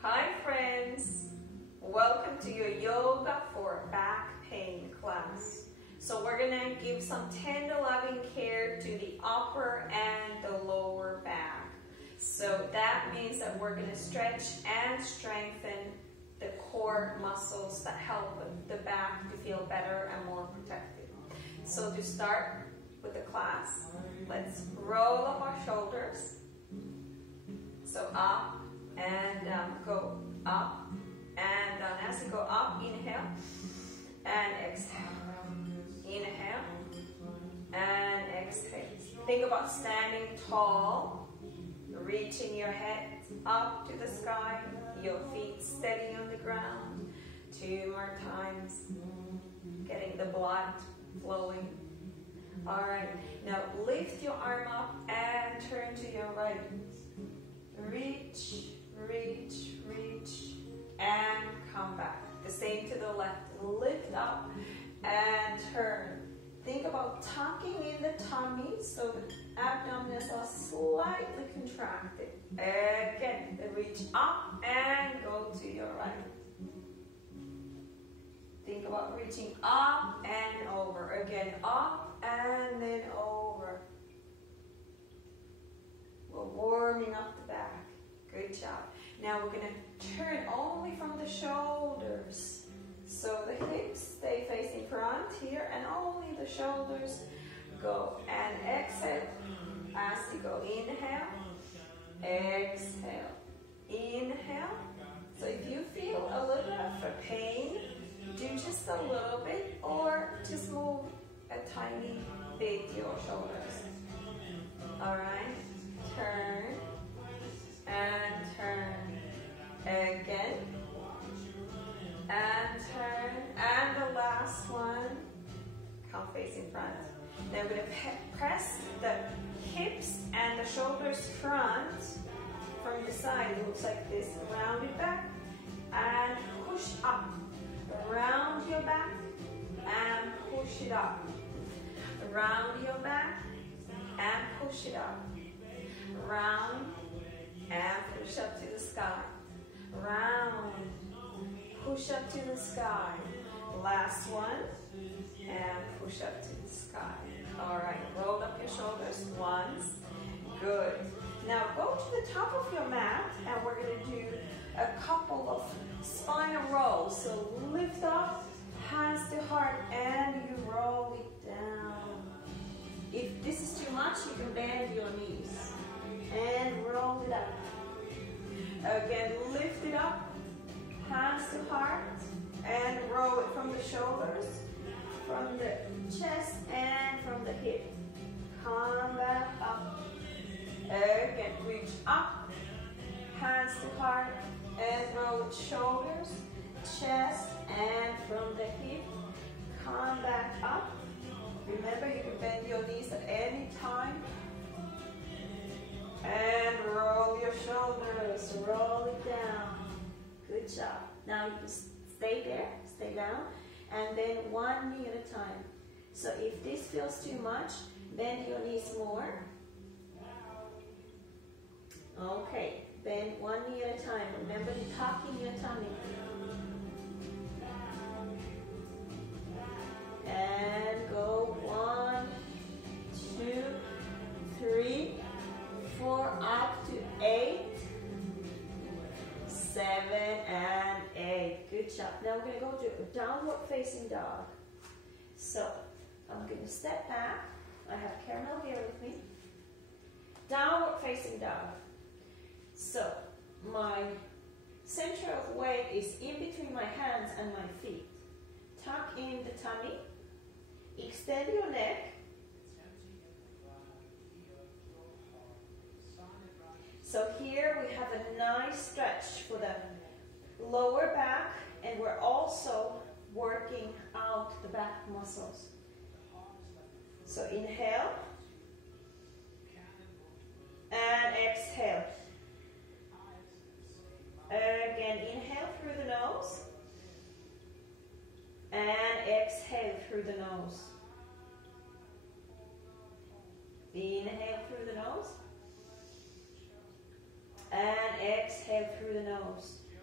Hi friends, welcome to your yoga for back pain class. So we're gonna give some tender loving care to the upper and the lower back. So that means that we're gonna stretch and strengthen the core muscles that help the back to feel better and more protected. So to start with the class, let's roll up our shoulders. So up and down, go up and down. As you go up, inhale and exhale. Inhale and exhale. Think about standing tall, reaching your head up to the sky, your feet steady on the ground. 2 more times, getting the blood flowing. All right, now lift your arm up and turn to your right. Reach, reach, reach, and come back. The same to the left. Lift up and turn. Think about tucking in the tummy so the abdominals are slightly contracted. Again, reach up and go to your right. Think about reaching up and over. Again, up and then over. We're warming up the back. Good job. Now we're going to turn only from the shoulders. So the hips stay facing front here and only the shoulders go. And exhale as you go. Inhale, exhale, inhale. So if you feel a little bit of pain, do just a little bit or just move a tiny bit your shoulders. All right, turn and turn again and turn, and the last one, come facing front. Now we're going to press the hips and the shoulders front from the side. It looks like this. Round it back and push up. Round your back and push it up. Round your back and push it up. Round and push up to the sky. Round, push up to the sky. Last one, and push up to the sky. All right, roll up your shoulders once. Good. Now go to the top of your mat, and we're going to do a couple of spinal rolls. So lift up, hands to heart, and you roll it down. If this is too much, you can bend your knees and roll it up. Again, lift it up, hands to heart, and roll it from the shoulders, from the chest, and from the hip. Come back up. Again, reach up, hands to heart, and roll with shoulders, chest, and from the hip. Come back up. Remember, you can bend your knees at any time. And roll your shoulders, roll it down. Good job. Now you can stay there, stay down, and then one knee at a time. So if this feels too much, bend your knees more. Okay, bend one knee at a time. Remember to tuck in your tummy. And go 1, 2, 3, 4, up to 8, 7, and 8. Good job. Now we're going to go to a downward facing dog. So I'm going to step back. I have Caramel here with me. Downward facing dog. So my center of weight is in between my hands and my feet. Tuck in the tummy. Extend your neck. So here we have a nice stretch for the lower back, and we're also working out the back muscles. So inhale and exhale. Again, inhale through the nose and exhale through the nose. Inhale through the nose and exhale through the nose.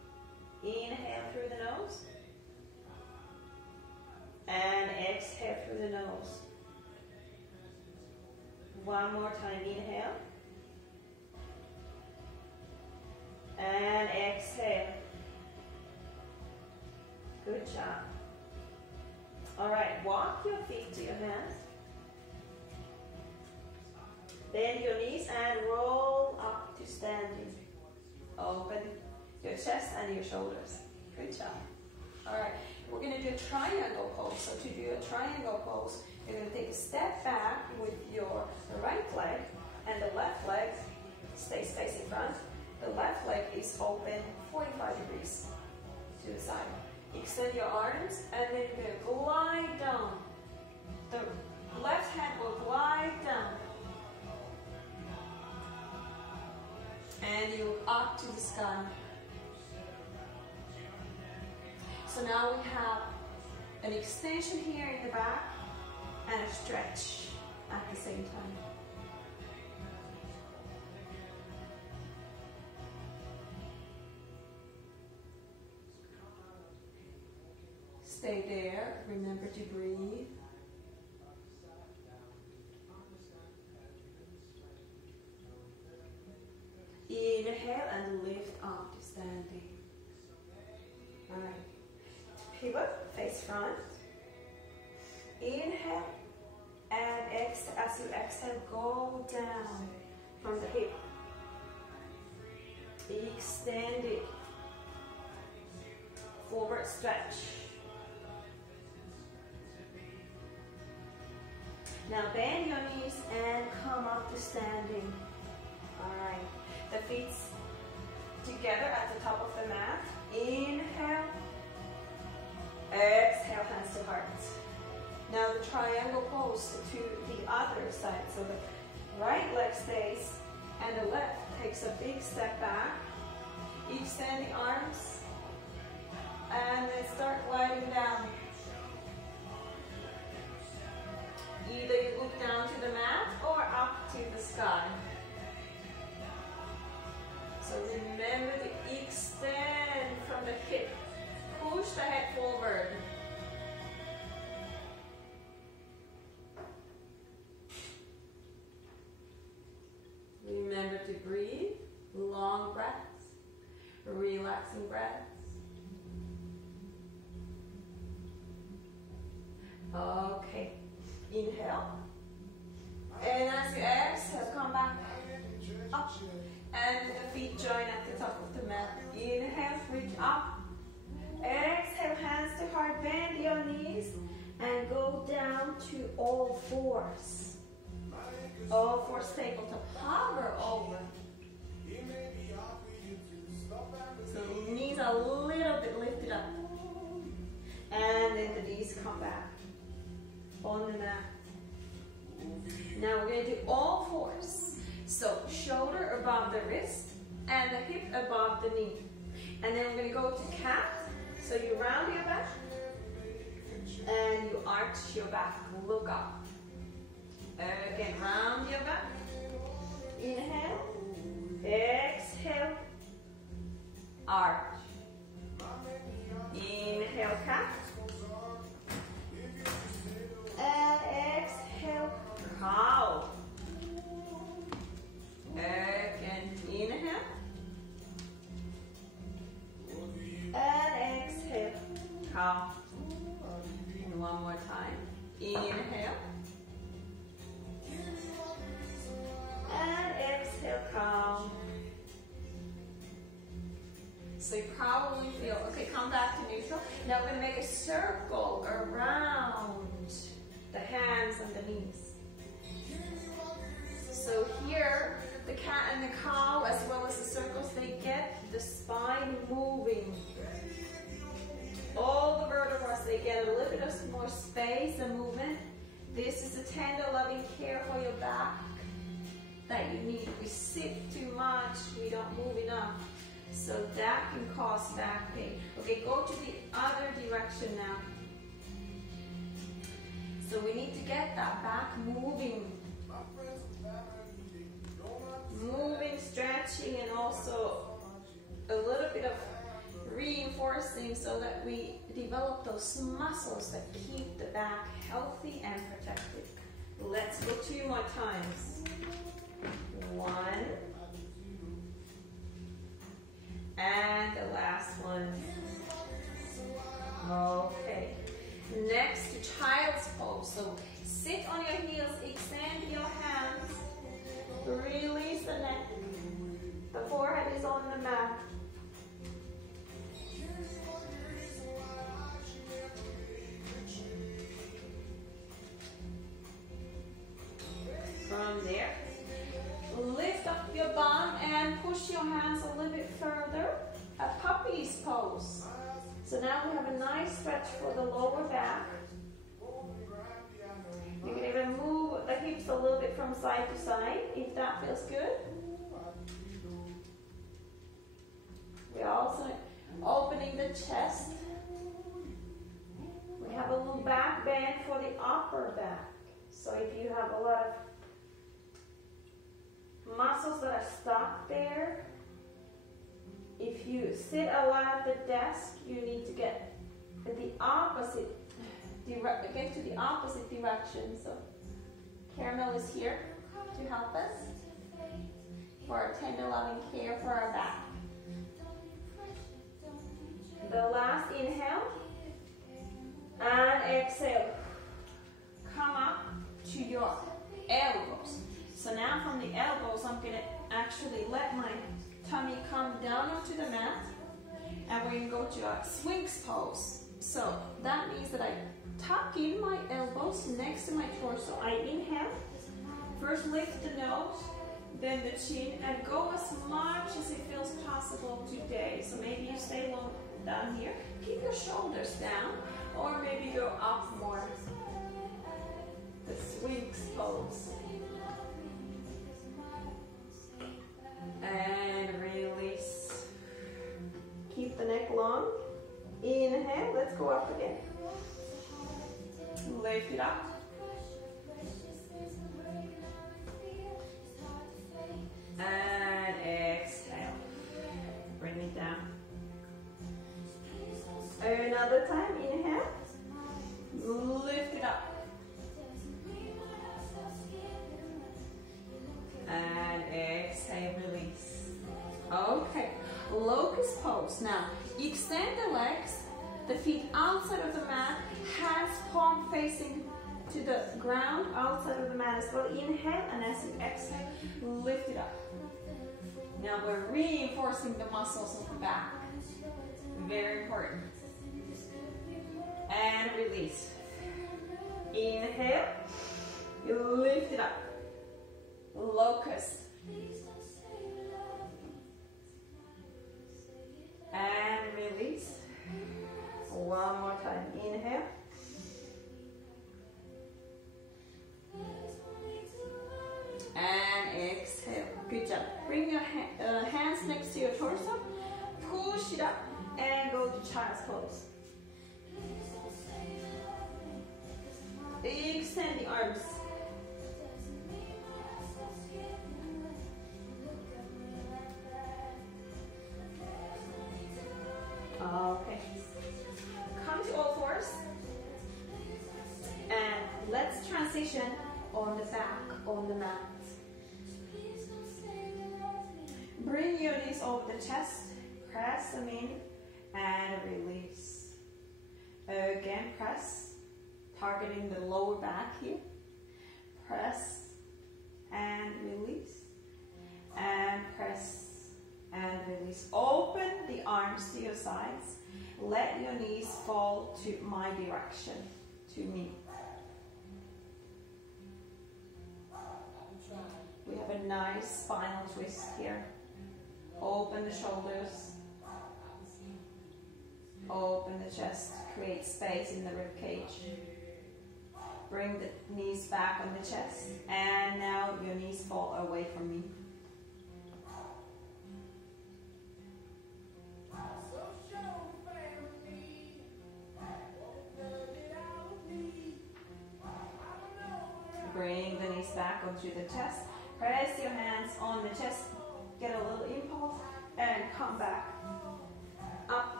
Inhale through the nose. And exhale through the nose. One more time, inhale. And exhale. Good job. All right, walk your feet to your hands. Bend your knees and roll up to standing. Open your chest and your shoulders. Good job. All right, we're going to do a triangle pose. So to do a triangle pose, you're going to take a step back with your right leg, and the left leg stays facing front. The left leg is open 45 degrees to the side. Extend your arms, and then you're going to glide down. The left hand will glide down. And you up to the sky. So now we have an extension here in the back and a stretch at the same time. Stay there. Remember to breathe. Inhale and lift up to standing. All right. Pivot, face front. Inhale and exhale. As you exhale, go down from the hip. Extend it. Forward stretch. Now bend your knees and come up to standing. All right. The feet together at the top of the mat. Inhale. Exhale, hands to heart. Now the triangle pose to the other side. So the right leg stays and the left takes a big step back. Extend the arms and then start gliding down. Either you look down to the mat or up to the sky. So remember to extend from the hip. Push the head forward. Remember to breathe. Long breaths. Relaxing breaths. Okay. Inhale. And as you exhale, come back up. And the feet join at the top of the mat. Inhale, reach up. Exhale, hands to heart. Bend your knees and go down to all fours. All fours tabletop. Hover over. So knees are a little bit lifted up. And then the knees come back on the mat. Now we're going to do all fours. So shoulder above the wrist and the hip above the knee. And then we're going to go to cat. So you round your back and you arch your back. Look up. Again, round your back. Inhale. Exhale. Arch. Inhale, cat. And exhale, cow. Again, inhale. And exhale, cow. And one more time. Inhale. And exhale, cow. So you probably feel, okay, come back to neutral. Now we're going to make a circle around the hands and the knees. So here, the cat and the cow, as well as the circles, they get the spine moving. All the vertebrae, they get a little bit of more space and movement. This is a tender, loving care for your back that you need. We sit too much, we don't move enough. So that can cause back pain. Okay, go to the other direction now. So we need to get that back moving. Moving, stretching, and also a little bit of reinforcing so that we develop those muscles that keep the back healthy and protected. Let's go 2 more times. 1. And the last one. Okay. Next to child's pose. So sit on your heels, extend your hands, release the neck. The forehead is on the mat. From there, lift up your bum and push your hands a little bit further. A puppy's pose. So now we have a nice stretch for the lower back. You can even move the hips a little bit from side to side if that feels good. We're also opening the chest. We have a little back bend for the upper back. So if you have a lot of muscles that are stuck there, if you sit a lot at the desk, you need to get the opposite to the opposite direction. So Caramel is here to help us for our tender loving care for our back. The last inhale and exhale. Come up to your elbows. So now from the elbows, I'm going to actually let my tummy come down onto the mat, and we're going to go to a Sphinx pose. So that means that I tuck in my elbows next to my torso. I inhale, first lift the nose, then the chin, and go as much as it feels possible today. So maybe you stay long down here, keep your shoulders down, or maybe go up more. The Sphinx pose. And release. Keep the neck long. Inhale, let's go up again. Lift it up. And exhale. Bring it down. Another time, inhale. Lift it up. And exhale, release. Okay, locust pose. Now, extend the legs, the feet outside of the mat, hands palm facing to the ground, outside of the mat as well. Inhale, and as you exhale, lift it up. Now we're reinforcing the muscles of the back. Very important. And release. Inhale, lift it up. Locust. And release. One more time. Inhale. And exhale. Good job. Bring your hands next to your torso. Push it up and go to child's pose. Extend the arms. Okay. Come to all fours. And let's transition on the back, on the mat. Bring your knees over the chest. Press them in and release. Again, press. Targeting the lower back here. Press and release. And press and release. Open the arms to your sides. Let your knees fall to my direction, to me. We have a nice spinal twist here. Open the shoulders. Open the chest. Create space in the rib cage. Bring the knees back on the chest. And now your knees fall away from me. Bring the knees back onto the chest. Press your hands on the chest. Get a little impulse and come back. Up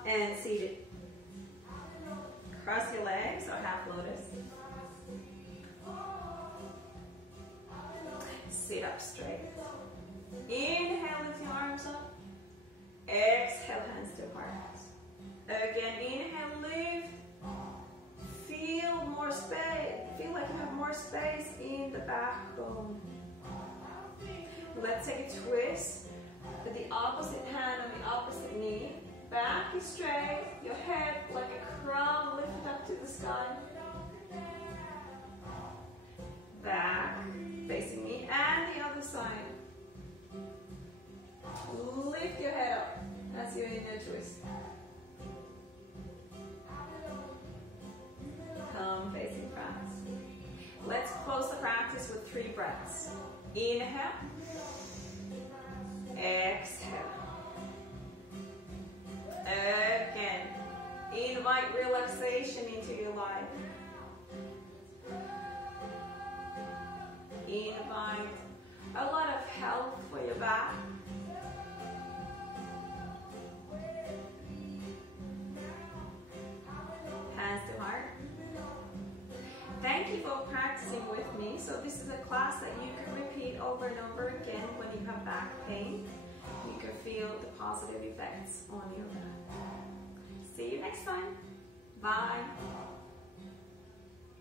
And seated. Cross your legs or half lotus. Sit up straight. Inhale, lift your arms up. Exhale, hands to heart. Again, inhale, lift. Feel more space. Feel like you have more space in the backbone. Let's take a twist with the opposite hand on the opposite knee. Back is straight. Your head like a crown lifted up to the sky. Back, facing me, and the other side. Lift your head up as you're in your twist. Come facing front. Let's close the practice with 3 breaths. Inhale. Exhale. Again. Invite relaxation into your life. Invite a lot of health for your back. Hands to heart. Thank you for practicing with me. So this is a class that you can repeat over and over again when you have back pain. You can feel the positive effects on your back. See you next time. Bye.